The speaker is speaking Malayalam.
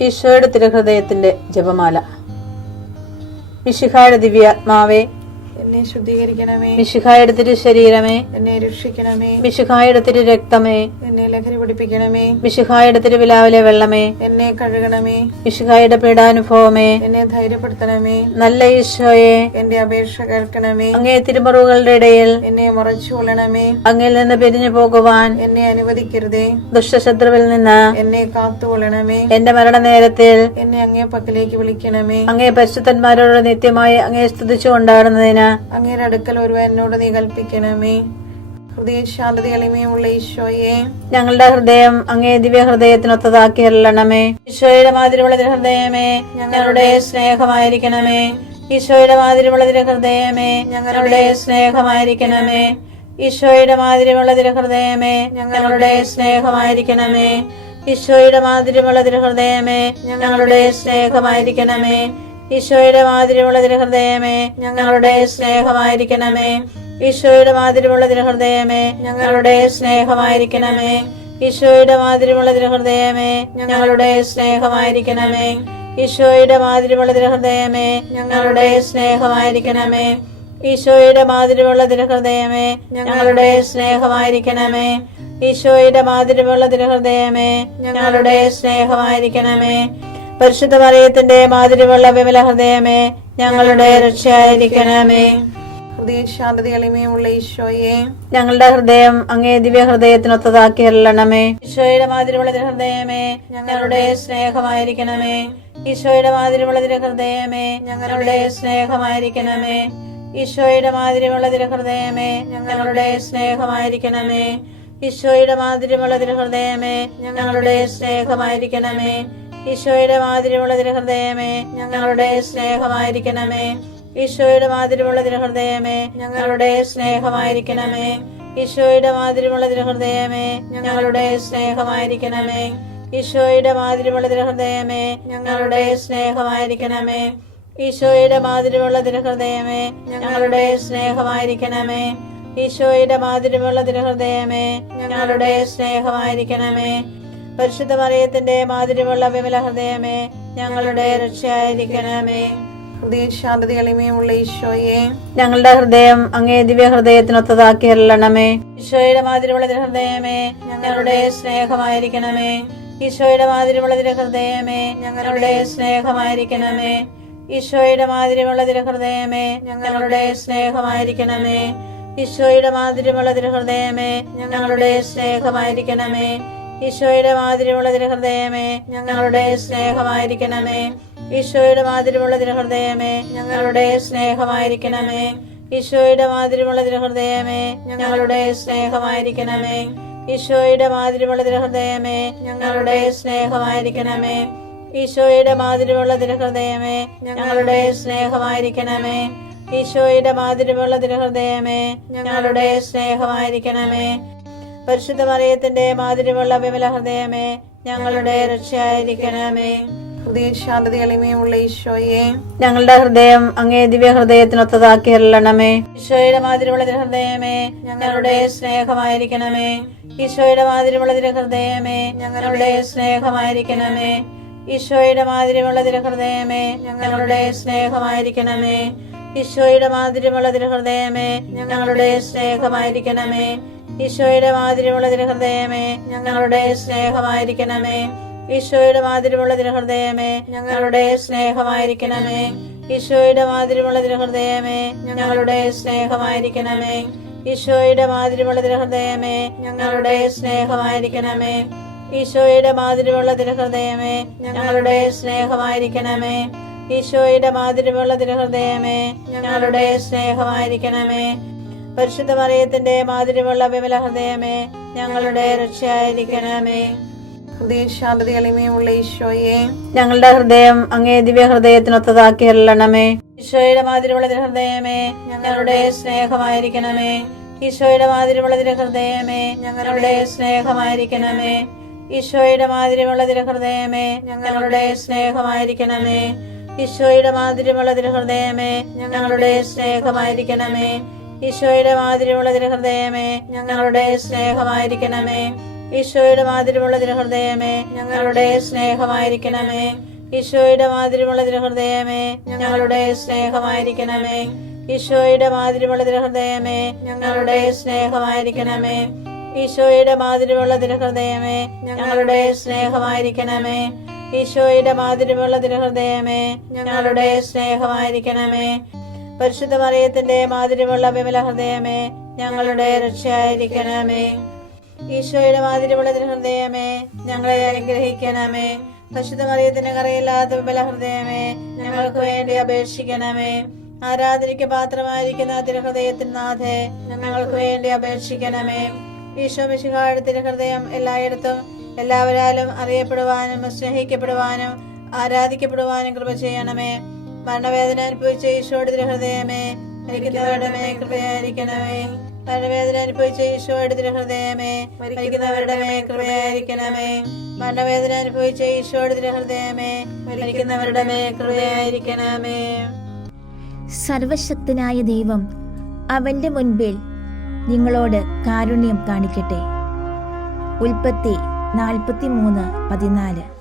ഈശോയുടെ തിരുഹൃദയത്തിന്റെ ജപമാല. മിശിഹായുടെ ദിവ്യാത്മാവേ, എന്നെ ശുദ്ധീകരിക്കണമേ. മിശിഹായുടെ തിരു ശരീരമേ, എന്നെ രക്ഷിക്കണമേ. മിശിഹായുടെ തിരു രക്തമേ, എന്നെ ലഹരി പിടിപ്പിക്കണമേ. മിശിഹായുടെ തിരുവിലാവിലെ വെള്ളമേ, എന്നെ കഴുകണമേ. മിശിഹായുടെ പീഡാനുഭവമേ, എന്നെ ധൈര്യപ്പെടുത്തണമേ. നല്ല ഈശോയെ, എന്റെ അപേക്ഷ കേൾക്കണമേ. അങ്ങേ തിരുമുറിവുകളുടെ ഇടയിൽ എന്നെ മറച്ചു കൊള്ളണമേ. അങ്ങിൽ നിന്ന് പിരിഞ്ഞു പോകുവാൻ എന്നെ അനുവദിക്കരുതേ. ദുഷ്ടശത്രുവിൽ നിന്ന് എന്നെ കാത്തുകൊള്ളണമേ. എന്റെ മരണനേരത്തിൽ എന്നെ അങ്ങേ പക്കലേക്ക് വിളിക്കണമേ. അങ്ങേ പരിശുദ്ധന്മാരോട് നിത്യമായി അങ്ങേ സ്തുതിച്ചു കൊണ്ടാടുന്നതിന് അങ്ങയുടെ അടുക്കൽ ഒരുവൻ എന്നോട് നീ കൽപ്പിക്കണമേ. ഹൃദയ ശാന്തത എളിമയുള്ള ഈശോയെ, ഞങ്ങളുടെ ഹൃദയം അങ്ങേ ദിവ്യ ഹൃദയത്തിനൊത്തതാക്കി അരുളണമേ. ഈശോയുടെ മാതിരിയുള്ള ഹൃദയമേ, ഞങ്ങളുടെ സ്നേഹമായിരിക്കണമേ. ഈശോയുടെ മാതിരിയുള്ള ഹൃദയമേ, ഞങ്ങളുടെ സ്നേഹമായിരിക്കണമേ. ഈശോയുടെ മാതിരിയുള്ള ഹൃദയമേ, ഞങ്ങളുടെ സ്നേഹമായിരിക്കണമേ. ഈശോയുടെ മാതിരിയുള്ള ഹൃദയമേ, ഞങ്ങളുടെ സ്നേഹമായിരിക്കണമേ. ഈശോയുടെ മാതിരിയുള്ള ഹൃദയമേ, ഞങ്ങളുടെ സ്നേഹമായിരിക്കണമേ. ഈശോയുടെ മാതിരിയുള്ള ഹൃദയമേ, ഞങ്ങളുടെ സ്നേഹമായിരിക്കണമേ. ഈശോയുടെ മാതിരിയുള്ള ഹൃദയമേ, ഞങ്ങളുടെ സ്നേഹമായിരിക്കണമേ. ഈശോയുടെ മാതിരിയുള്ള ഹൃദയമേ, ഞങ്ങളുടെ സ്നേഹമായിരിക്കണമേ. ഈശോയുടെ മാതിരിയുള്ള ഹൃദയമേ, ഞങ്ങളുടെ സ്നേഹമായിരിക്കണമേ. ഈശോയുടെ മാതിരിയുള്ള ഹൃദയമേ, ഞങ്ങളുടെ സ്നേഹമായിരിക്കണമേ. പരിശുദ്ധ മറിയത്തിന്റെ മാതിരിയുള്ള വിമല ഹൃദയമേ, ഞങ്ങളുടെ രക്ഷയായിരിക്കണമേ. ഹൃദയ ശാന്തത എളിമയുള്ള ഈശോയെ, ഞങ്ങളുടെ ഹൃദയം അങ്ങേ ദിവ്യ ഹൃദയത്തിനൊത്തതാക്കി അരുളണമേ. ഈശോയുടെ മാതിരിയുള്ള ഹൃദയമേ, ഞങ്ങളുടെ സ്നേഹമായിരിക്കണമേ. ഈശോയുടെ മാതിരിയുള്ള ഹൃദയമേ, ഞങ്ങളുടെ സ്നേഹമായിരിക്കണമേ. ഈശോയുടെ മാതിരിയുള്ള ഹൃദയമേ, ഞങ്ങളുടെ സ്നേഹമായിരിക്കണമേ. ഈശോയുടെ മാതിരിയുള്ള ഹൃദയമേ, ഞങ്ങളുടെ സ്നേഹമായിരിക്കണമേ. ഈശോയുടെ മാതിരിയുള്ള ഹൃദയമേ, ഞങ്ങളുടെ സ്നേഹമായിരിക്കണമേ. ഈശോയുടെ മാതിരിയുള്ള ഹൃദയമേ, ഞങ്ങളുടെ സ്നേഹമായിരിക്കണമേ. ഈശോയുടെ മാതിരിയുള്ള ഹൃദയമേ, ഞങ്ങളുടെ സ്നേഹമായിരിക്കണമേ. ഈശോയുടെ മാതിരിയുള്ള ഹൃദയമേ, ഞങ്ങളുടെ സ്നേഹമായിരിക്കണമേ. ഈശോയുടെ മാതിരിയുള്ള ഹൃദയമേ, ഞങ്ങളുടെ സ്നേഹമായിരിക്കണമേ. ഈശോയുടെ മാതിരിയുള്ള ഹൃദയമേ, ഞങ്ങളുടെ സ്നേഹമായിരിക്കണമേ. പരിശുദ്ധ മറിയത്തിന്റെ മാതിരിയുള്ള വിമല ഹൃദയമേ, ഞങ്ങളുടെ രക്ഷയായിരിക്കണമേ. ഹൃദയ ശാന്തത എളിമയുള്ള ഈശോയെ, ഞങ്ങളുടെ ഹൃദയം അങ്ങേ ദിവ്യ ഹൃദയത്തിനൊത്തതാക്കി അരുളണമേ. ഈശോയുടെ മാതിരിയുള്ള ഹൃദയമേ, ഞങ്ങളുടെ സ്നേഹമായിരിക്കണമേ. ഈശോയുടെ മാതിരിയുള്ള ഹൃദയമേ, ഞങ്ങളുടെ സ്നേഹമായിരിക്കണമേ. ഈശോയുടെ മാതിരിയുള്ള ഹൃദയമേ, ഞങ്ങളുടെ സ്നേഹമായിരിക്കണമേ. ഈശോയുടെ മാതിരിയുള്ള ഹൃദയമേ, ഞങ്ങളുടെ സ്നേഹമായിരിക്കണമേ. ഈശോയുടെ മാതിരിയുള്ള ഹൃദയമേ, ഞങ്ങളുടെ സ്നേഹമായിരിക്കണമേ. ഈശോയുടെ മാതിരിയുള്ള ഹൃദയമേ, ഞങ്ങളുടെ സ്നേഹമായിരിക്കണമേ. ഈശോയുടെ മാതിരിയുള്ള ഹൃദയമേ, ഞങ്ങളുടെ സ്നേഹമായിരിക്കണമേ. ഈശോയുടെ മാതിരിയുള്ള ഹൃദയമേ, ഞങ്ങളുടെ സ്നേഹമായിരിക്കണമേ. ഈശോയുടെ മാതിരിയുള്ള ഹൃദയമേ, ഞങ്ങളുടെ സ്നേഹമായിരിക്കണമേ. ഈശോയുടെ മാതിരിയുള്ള ഹൃദയമേ, ഞങ്ങളുടെ സ്നേഹമായിരിക്കണമേ. പരിശുദ്ധ മറിയത്തിന്റെ മാതിരിയുള്ള വിമല ഹൃദയമേ, ഞങ്ങളുടെ രക്ഷയായിരിക്കണമേ. ഹൃദയ ശാന്തത എളിമയുള്ള ഈശോയെ, ഞങ്ങളുടെ ഹൃദയം അങ്ങേ ദിവ്യ ഹൃദയത്തിനൊത്തതാക്കി അരുളണമേ. ഈശോയുടെ മാതിരിയുള്ള ഹൃദയമേ, ഞങ്ങളുടെ സ്നേഹമായിരിക്കണമേ. ഈശോയുടെ മാതിരിയുള്ള ഹൃദയമേ, ഞങ്ങളുടെ സ്നേഹമായിരിക്കണമേ. ഈശോയുടെ മാതിരിയുള്ള ഹൃദയമേ, ഞങ്ങളുടെ സ്നേഹമായിരിക്കണമേ. ഈശോയുടെ മാതിരിയുള്ള ഹൃദയമേ, ഞങ്ങളുടെ സ്നേഹമായിരിക്കണമേ. ഈശോയുടെ മാതിരിയുള്ള ഹൃദയമേ, ഞങ്ങളുടെ സ്നേഹമായിരിക്കണമേ. ഈശോയുടെ മാതിരിയുള്ള ഹൃദയമേ, ഞങ്ങളുടെ സ്നേഹമായിരിക്കണമേ. ഈശോയുടെ മാതിരിയുള്ള ഹൃദയമേ, ഞങ്ങളുടെ സ്നേഹമായിരിക്കണമേ. ഈശോയുടെ മാതിരിയുള്ള ഹൃദയമേ, ഞങ്ങളുടെ സ്നേഹമായിരിക്കണമേ. ഈശോയുടെ മാതിരിയുള്ള ഹൃദയമേ, ഞങ്ങളുടെ സ്നേഹമായിരിക്കണമേ. ഈശോയുടെ മാതിരിയുള്ള ഹൃദയമേ, ഞങ്ങളുടെ സ്നേഹമായിരിക്കണമേ. പരിശുദ്ധ മറിയത്തിന്റെ മാതിരിയുള്ള വിമല ഹൃദയമേ, ഞങ്ങളുടെ രക്ഷയായിരിക്കണമേ. ഹൃദയ ശാന്തത എളിമയുള്ള ഈശോയെ, ഞങ്ങളുടെ ഹൃദയം അങ്ങേ ദിവ്യ ഹൃദയത്തിനൊത്തതാക്കി അരുളണമേ. ഈശോയുടെ മാതിരിയുള്ള ഹൃദയമേ, ഞങ്ങളുടെ സ്നേഹമായിരിക്കണമേ. ഈശോയുടെ മാതിരിയുള്ള ഹൃദയമേ, ഞങ്ങളുടെ സ്നേഹമായിരിക്കണമേ. ഈശോയുടെ മാതിരിയുള്ള ഹൃദയമേ, ഞങ്ങളുടെ സ്നേഹമായിരിക്കണമേ. ഈശോയുടെ മാതിരിയുള്ള ഹൃദയമേ, ഞങ്ങളുടെ സ്നേഹമായിരിക്കണമേ. ഈശോയുടെ മാതിരിയുള്ള ഹൃദയമേ, ഞങ്ങളുടെ സ്നേഹമായിരിക്കണമേ. ഈശോയുടെ മാതിരിയുള്ള തിരുഹൃദയമേ ഞങ്ങളുടെ സ്നേഹമായിരിക്കണമേ. ഈശോയുടെ മാതിരിയുള്ള തിരുഹൃദയമേ ഞങ്ങളുടെ സ്നേഹമായിരിക്കണമേ. ഈശോയുടെ മാതിരിയുള്ള തിരുഹൃദയമേ ഞങ്ങളുടെ സ്നേഹമായിരിക്കണമേ. ഈശോയുടെ മാതിരിയുള്ള തിരുഹൃദയമേ ഞങ്ങളുടെ സ്നേഹമായിരിക്കണമേ. ഈശോയുടെ മാതിരിയുള്ള തിരുഹൃദയമേ ഞങ്ങളുടെ സ്നേഹമായിരിക്കണമേ. പരിശുദ്ധ മറിയത്തിന്റെ മാതിരിയുള്ള വിമല ഹൃദയമേ ഞങ്ങളുടെ രക്ഷയായിരിക്കണമേ. ഈശോയുടെ മാതിരിയുള്ള തിരുഹൃദയമേ ഞങ്ങളെ അനുഗ്രഹിക്കണമേ. പരിശുദ്ധ മറിയത്തിന് കറയില്ലാത്ത വിമല ഹൃദയമേ ഞങ്ങൾക്ക് വേണ്ടി അപേക്ഷിക്കണമേ. ആരാധനയ്ക്ക് പാത്രമായിരിക്കുന്ന തിരുഹൃദയത്തിന് നാഥേ ഞങ്ങൾക്ക് വേണ്ടി അപേക്ഷിക്കണമേ. ഈശോ മിശിഹായുടെ തിരുഹൃദയം എല്ലായിടത്തും എല്ലാവരാലും അറിയപ്പെടുവാനും സ്നേഹിക്കപ്പെടുവാനും ആരാധിക്കപ്പെടുവാനും കൃപ ചെയ്യണമേ. മരണവേദന അനുഭവിച്ച ഈശോയുടെ തിരുഹൃദയമേ മരിക്കുന്നവരുടെ മേൽ കൃപയായിരിക്കണമേ. മരണവേദന അനുഭവിച്ച ഈശോയുടെ തിരുഹൃദയമേ മരിക്കുന്നവരുടെ മേൽ കൃപയായിരിക്കണമേ. മരണവേദന അനുഭവിച്ച ഈശോയുടെ തിരുഹൃദയമേ മരിക്കുന്നവരുടെ മേൽ കൃപയായിരിക്കണമേ. സർവശക്തനായ ദൈവം അവന്റെ മുൻപിൽ നിങ്ങളോട് കാരുണ്യം കാണിക്കട്ടെ. ഉൽപ്പത്തി 43:14.